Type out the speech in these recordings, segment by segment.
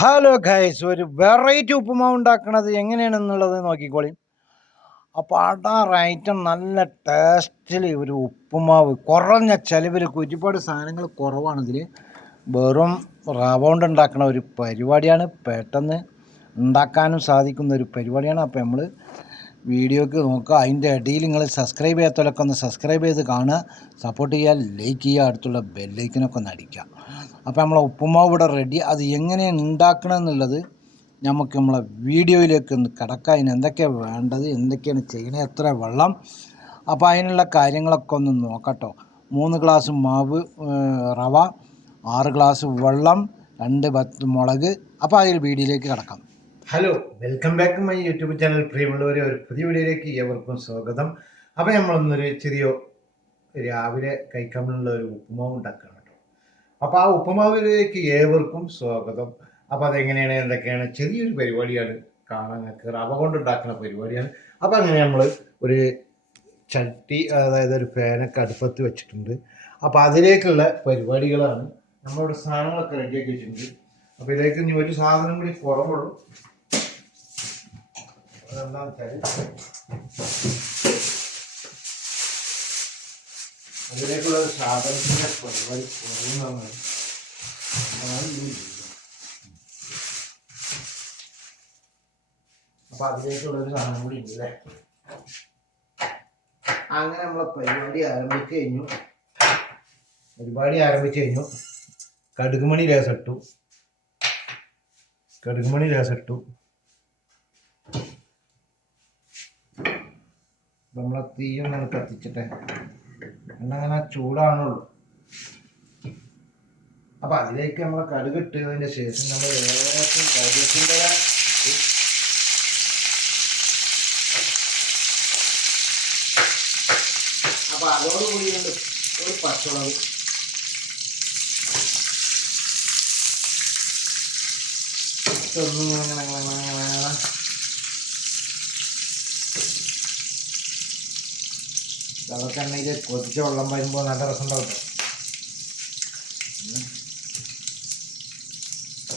Hello guys ഒരു variety ഉപ്പുമാവ് ഉണ്ടാക്കണത് എങ്ങനെയാണെന്നുള്ളത് നോക്കിക്കോളി. അപ്പോൾ അടാ ഐറ്റം നല്ല ടേസ്റ്റിൽ ഒരു ഉപ്പുമാവ്. കുറഞ്ഞ ചിലവിൽ ഒരുപാട് സാധനങ്ങൾ കുറവാണ് ഇതിൽ വെറും റവ കൊണ്ട് ഉണ്ടാക്കുന്ന ഒരു പരിപാടിയാണ്. പെട്ടെന്ന് ഉണ്ടാക്കാനും സാധിക്കുന്ന ഒരു പരിപാടിയാണ്. അപ്പോൾ നമ്മൾ വീഡിയോക്ക് നോക്കുക. അതിന്റെ ഇടയിൽ നിങ്ങൾ സബ്സ്ക്രൈബ് ചെയ്യാത്തവരൊക്കെ ഒന്ന് സബ്സ്ക്രൈബ് ചെയ്ത് കാണുക. സപ്പോർട്ട് ചെയ്യുക ലൈക്ക് ചെയ്യുക അടുത്തുള്ള ബെല്ലൈക്കനൊക്കെ ഒന്ന് അടിക്കുക. അപ്പോൾ നമ്മളെ ഉപ്പുമാവ് ഇവിടെ റെഡി അത് എങ്ങനെയാണ് ഉണ്ടാക്കണം എന്നുള്ളത് നമുക്ക് നമ്മളെ വീഡിയോയിലേക്ക് ഒന്ന് കിടക്കുക അതിന് എന്തൊക്കെയാണ് വേണ്ടത് എന്തൊക്കെയാണ് ചെയ്യണത് എത്ര വെള്ളം. അപ്പോൾ അതിനുള്ള കാര്യങ്ങളൊക്കെ ഒന്ന് നോക്കട്ടോ. മൂന്ന് ഗ്ലാസ് മാവ് റവ ആറ് ഗ്ലാസ് വെള്ളം രണ്ട് പത്ത് മുളക്. അപ്പോൾ അതിൽ വീഡിയോയിലേക്ക് കിടക്കാം. Hello welcome back to my YouTube channel പ്രിയമുള്ളവരെ ഒരു പുതിയ വീഡിയോയിലേക്ക് ഏവർക്കും സ്വാഗതം. അപ്പോൾ നമ്മളൊന്നൊരു ചെറിയ രാവിലെ കഴിക്കാനുള്ള ഒരു ഉപ്പുമാവ് ഉണ്ടാക്കുകയാണ് കേട്ടോ. അപ്പോൾ ആ ഉപ്പുമാവിലേക്ക് ഏവർക്കും സ്വാഗതം. അപ്പോൾ അതെങ്ങനെയാണ് എന്തൊക്കെയാണ് ചെറിയൊരു പരിപാടിയാണ് കാണാൻ നിങ്ങൾക്ക് റവ കൊണ്ടുണ്ടാക്കുന്ന പരിപാടിയാണ്. അപ്പോൾ അങ്ങനെ നമ്മൾ ഒരു ചട്ടി അതായത് ഒരു ഫാനൊക്കെ അടുപ്പത്ത് വെച്ചിട്ടുണ്ട്. അപ്പോൾ അതിലേക്കുള്ള പരിപാടികളാണ് നമ്മളിവിടെ സാധനങ്ങളൊക്കെ റെഡിയാക്കി വെച്ചിട്ടുണ്ട്. അപ്പോൾ ഇതിലേക്ക് ഇനി ഒരു സാധനം കൂടി കുറവുള്ളൂ അതെന്താണെന്ന് വെച്ചാൽ അതിലേക്കുള്ള സാധനത്തിന്റെ പരിപാടി കുറയുന്നതാണ്. അപ്പൊ അതിലേക്കുള്ള ഒരു സാധനം കൂടി ഉണ്ട് അല്ലേ അങ്ങനെ നമ്മളെ പരിപാടി ആരംഭിച്ചു കഴിഞ്ഞു. പരിപാടി ആരംഭിച്ചു കഴിഞ്ഞു. കടുകുമണി ലേസം ഇട്ടു. കടുകുമണി ലേസം നമ്മളെ തീയും ഞാൻ കത്തിച്ചിട്ടെ. എന്നങ്ങനെ ചൂടാണുള്ളൂ അപ്പൊ അതിലേക്ക് നമ്മൾ കടുക് ഇട്ടതിന്റെ ശേഷം നമ്മൾ ഏകദേശം കടുകത്തിന്റെ അപ്പൊ അതോടുകൂടി ഉണ്ട് ഒരു പച്ചമുളക്. ഒന്നും ഇങ്ങനെ ഇങ്ങനെ തിളക്കെണ്ണയിൽ കൊതിച്ച വെള്ളം വരുമ്പോൾ നല്ല രസം ഉണ്ടാവും.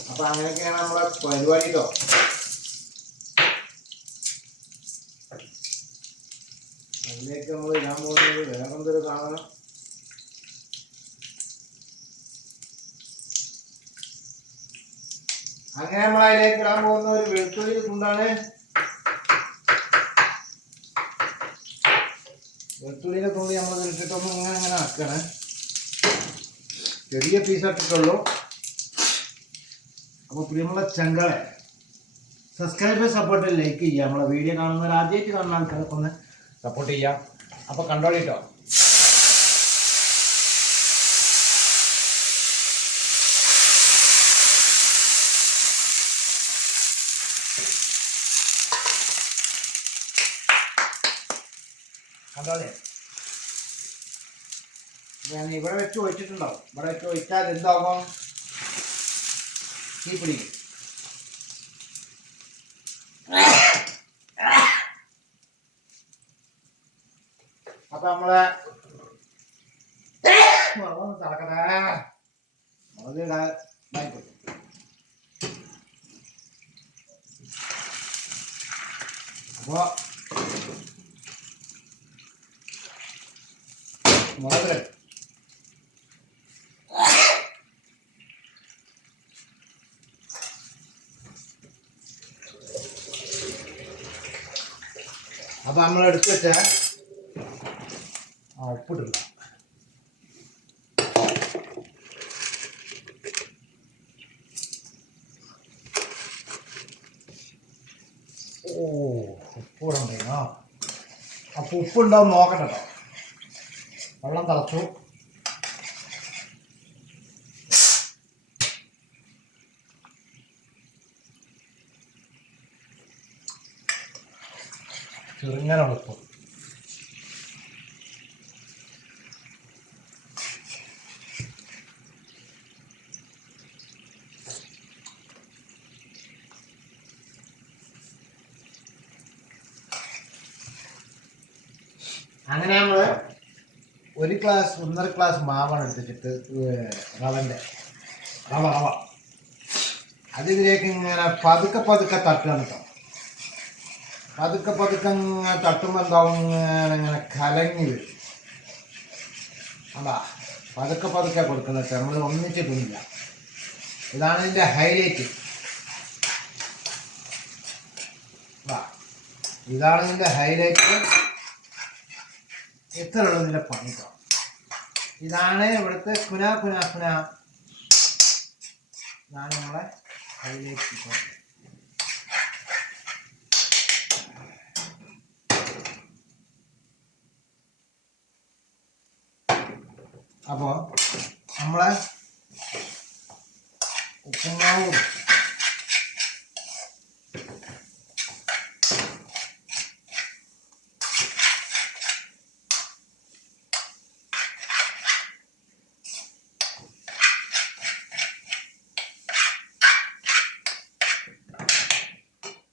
അപ്പൊ അങ്ങനെയൊക്കെയാണ് നമ്മളെ പരിപാടി അതിലേക്ക് നമ്മൾ ഞാൻ പോകുന്നത് വേറെന്തൊരു സാധനം? അങ്ങനെ നമ്മൾ അതിലേക്ക് ഇടാൻ പോകുന്ന ഒരു വെളുത്തുള്ളി തുണ്ടാണ് വെളുത്തുള്ളിയുടെ തുള്ളി നമ്മൾ ഇട്ടിട്ടൊന്ന് ഇങ്ങനെ ഇങ്ങനെ ആക്കണേ ചെറിയ പീസ് ഇട്ടിട്ടുള്ളൂ അപ്പോൾ പ്രിയമുള്ള ചങ്കളെ സബ്സ്ക്രൈബ് സപ്പോർട്ട് ലൈക്ക് ചെയ്യുക. നമ്മളെ വീഡിയോ കാണുന്നവർ ആദ്യമായിട്ട് കാണുന്ന ആൾക്കാരൊക്കെ ഒന്ന് സപ്പോർട്ട് ചെയ്യാം അപ്പോൾ കണ്ടോളിട്ടോ കണ്ടോളെ ഞാൻ ഇവിടെ വെച്ച് ഒഴിച്ചിട്ടുണ്ടാവും. ഇവിടെ വെച്ച് ഒഴിച്ചാൽ എന്താകും? തീ പിടിക്കും. അപ്പൊ നമ്മളെ ഒന്ന് തിളക്കട്ടെ. മുളക് ഇടാൻ ഇതായിക്കോട്ടെ. അപ്പൊ മുളക്. അപ്പൊ നമ്മൾ എടുത്ത് വെച്ച ആ ഉപ്പിട്ടില്ല ഓ ഉപ്പ് അപ്പൊ ഉപ്പുണ്ടാവും നോക്കട്ടെ കേട്ടോ വെള്ളം തിളച്ചു. ചെറുങ്ങനെ ഉളപ്പം അങ്ങനെ നമ്മൾ ഒരു ക്ലാസ് ഒന്നര ക്ലാസ് മാവാണ് എടുത്തിട്ട് റവന്റെ റവ റവ. അതിലേക്ക് ഇങ്ങനെ പതുക്കെ പതുക്കെ തട്ടുകയാണ് കേട്ടോ പതുക്കെ പതുക്കെ ഇങ്ങനെ തട്ടുമ്പോൾ എന്താവും ഇങ്ങനെ ഇങ്ങനെ കലങ്ങി വരും. അതാ പതുക്കെ പതുക്കെ കൊടുക്കുന്നത് നമ്മൾ ഒന്നിച്ചിട്ടൊന്നുമില്ല ഇതാണ് ഇതിന്റെ ഹൈലൈറ്റ് ഇതാണ് ഇതിന്റെ ഹൈലൈറ്റ് ഇത്രയുള്ള ഇതിന്റെ പണി ഇതാണ് ഇവിടുത്തെ കുന കുന കുന. ഇതാണ് നമ്മളെ ഹൈലൈറ്റ് അപ്പോൾ നമ്മളെ ഉപ്പുമാവും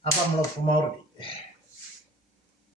അപ്പം നമ്മൾ ഉപ്പുമാവ് റെഡി